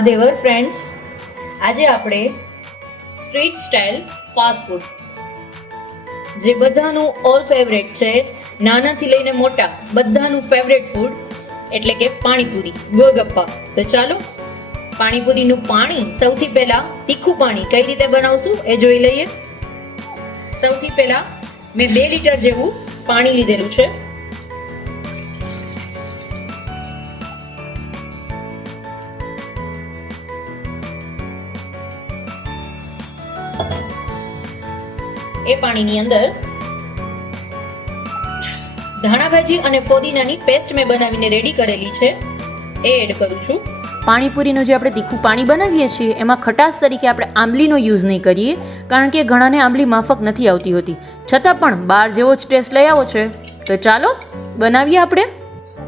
મહાદેવર friends, આજે આપણે street style fast food જે બધાનું ઓલ ફેવરેટ છે, નાનાથી લઈને મોટા બધાનું ફેવરેટ ફૂડ એટલે કે પાણીપુરી, ગોલગપ્પા. તો ચાલો પાણીપુરીનું પાણી સૌથી પહેલા તીખું પાણી કઈ રીતે બનાવશું એ જોઈ લઈએ. સૌથી પહેલા મેં 2 લીટર જેવું પાણી લીધેલું છે. એ પાણીની અંદર ધાણાભાજી અને ફોદીનાની પેસ્ટ મેં બનાવીને રેડી કરેલી છે એ એડ કરું છું. પાણીપુરીનું જે આપણે તીખું પાણી બનાવીએ છીએ એમાં ખટાશ તરીકે આપણે આંબલીનો યુઝ નહીં કરીએ, કારણ કે ઘણાને આંબલી માફક નથી આવતી હોતી. છતાં પણ બહાર જેવો જ ટેસ્ટ લઈ આવો છે. તો ચાલો બનાવીએ આપણે.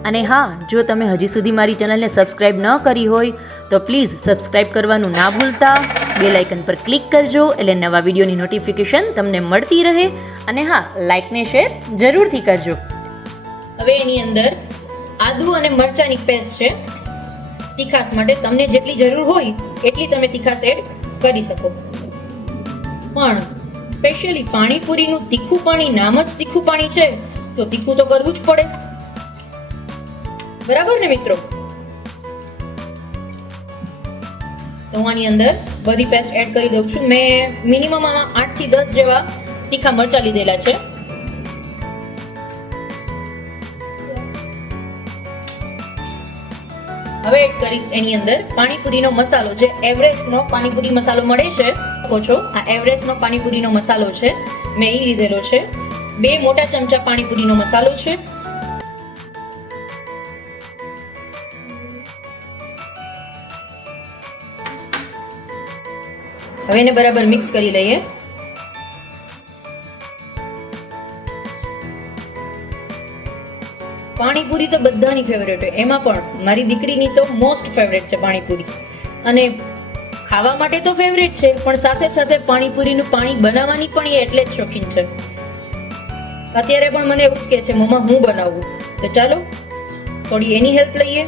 અને હા, જો તમે હજી સુધી મારી ચેનલને સબસ્ક્રાઈબ ન કરી હોય તો પ્લીઝ સબસ્ક્રાઈબ કરવાનું ના ભૂલતા. બેલ આઇકન પર ક્લિક કરજો એટલે નવા વિડીયોની નોટિફિકેશન તમને મળતી રહે. અને હા, લાઇક ને શેર જરૂરથી કરજો. હવે એની અંદર આદુ અને મરચાની પેસ્ટ છે. તીખાસ માટે તમને જેટલી જરૂર હોય એટલી તમે તીખાસ એડ કરી શકો. પણ સ્પેશિયલી પાણીપુરીનું તીખું પાણી નામ જ તીખું પાણી છે, તો તીખું તો કરવું જ પડે, બરાબર ને મિત્રો? તો હું આની અંદર બધી પેસ્ટ એડ કરી દઉં છું. મેં મિનિમમ 8 થી 10 જેવા તીખા મરચા લીધેલા છે. હવે એડ કરીશ એની અંદર પાણીપુરીનો મસાલો, જે એવરેસ્ટનો પાણીપુરી મસાલો મળે છે. શકો છો, આ એવરેસ્ટનો પાણીપુરીનો મસાલો છે, મેં એ લીધેલો છે. 2 મોટા ચમચા પાણીપુરીનો મસાલો છે. હવે એને બરાબર મિક્સ કરી લઈએ. પાણીપુરી તો બધાની ફેવરેટ હોય, એમાં પણ મારી દીકરીની તો મોસ્ટ ફેવરેટ છે પાણીપુરી. અને ખાવા માટે તો ફેવરેટ છે, પણ સાથે સાથે પાણીપુરીનું પાણી બનાવવાની પણ એ એટલે જ શોખીન છે. અત્યારે પણ મને એવું જ કહે છે, મમ્મા હું બનાવું. તો ચાલો થોડી એની હેલ્પ લઈએ.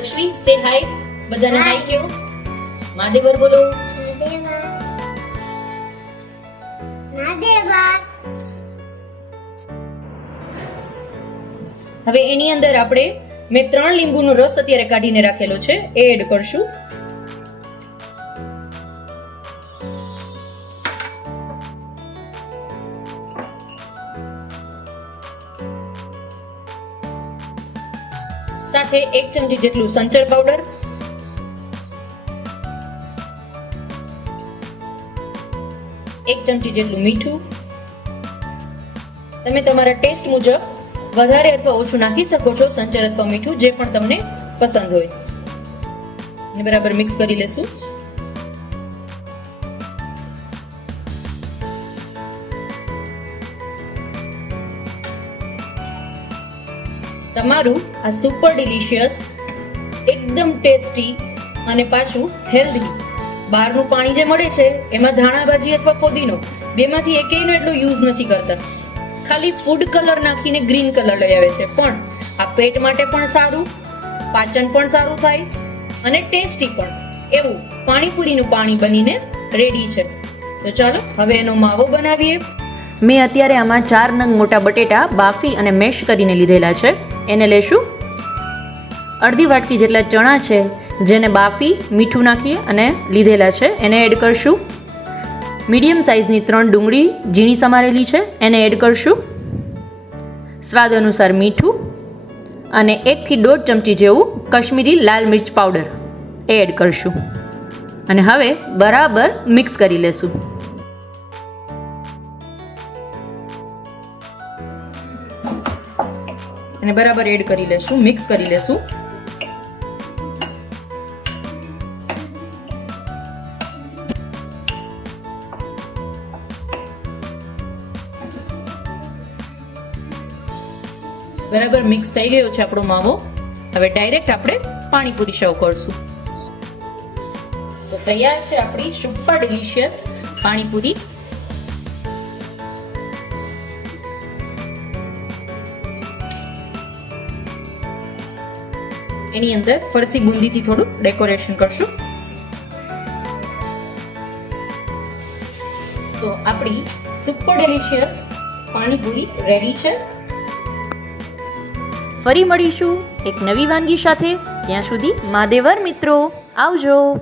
લક્ષ્મી, સે હાય. બધાને હાય કહો. મહાદેવર બોલો. હવે એની અંદર આપણે મેં 3 લીંબુનો રસ અત્યારે કાઢીને રાખેલો છે એ એડ કરશું. સાથે 1 ચમચી જેટલું સંચર પાવડર, 1 ચમચી જેટલું મીઠું. તમે તમારા ટેસ્ટ મુજબ વધારે અથવા ઓછું નાખી શકો છો, સંચર અથવા મીઠું જે પણ તમને પસંદ હોય. ને બરાબર મિક્સ કરી લેશું. તમારું આ સુપર ડિલિશિયસ, એકદમ ટેસ્ટી અને પાછું હેલ્ધી બહારનું પાણી જે મળે છે એમાં ધાણાભાજી અથવા ફોદીનો બેમાંથી એકેયનો એટલો યુઝ નથી કરતા. ખાલી ફૂડ કલર નાખીને ગ્રીન કલર લઈ આવે છે. પણ આ પેટ માટે પણ સારું, પાચન પણ સારું થાય અને ટેસ્ટી પણ. એવું પાણીપુરીનું પાણી બનીને રેડી છે. તો ચાલો હવે એનો માવો બનાવીએ. મેં અત્યારે આમાં 4 નંગ મોટા બટેટા બાફી અને મેશ કરીને લીધેલા છે. એને લેશું. અડધી વાટકી જેટલા ચણા છે જેને બાફી મીઠું નાખી અને લીધેલા છે, એને એડ કરશું. મીડિયમ સાઇઝની 3 ડુંગળી ઝીણી સમારેલી છે, એને એડ કરશું. સ્વાદ અનુસાર મીઠું અને 1 થી 1.5 ચમચી જેવું કશ્મીરી લાલ મિર્ચ પાવડર એ એડ કરશું. અને હવે બરાબર મિક્સ કરી લેશું. અને બરાબર એડ કરી લેશું, મિક્સ કરી લેશું. બરાબર મિક્સ થઈ ગયો છે આપણો માવો. હવે ડાયરેક્ટ આપણે પાણીપુરી સર્વ કરશું. તો તૈયાર છે આપણી સુપર ડિલિશિયસ પાણીપુરી. એની અંદર ફરસી બુંદીથી થોડું ડેકોરેશન કરશું. તો આપણી સુપર ડિલિશિયસ પાણીપુરી રેડી છે. ફરી મળીશું એક નવી વાનગી સાથે. ત્યાં સુધી માદેવર મિત્રો, આવજો.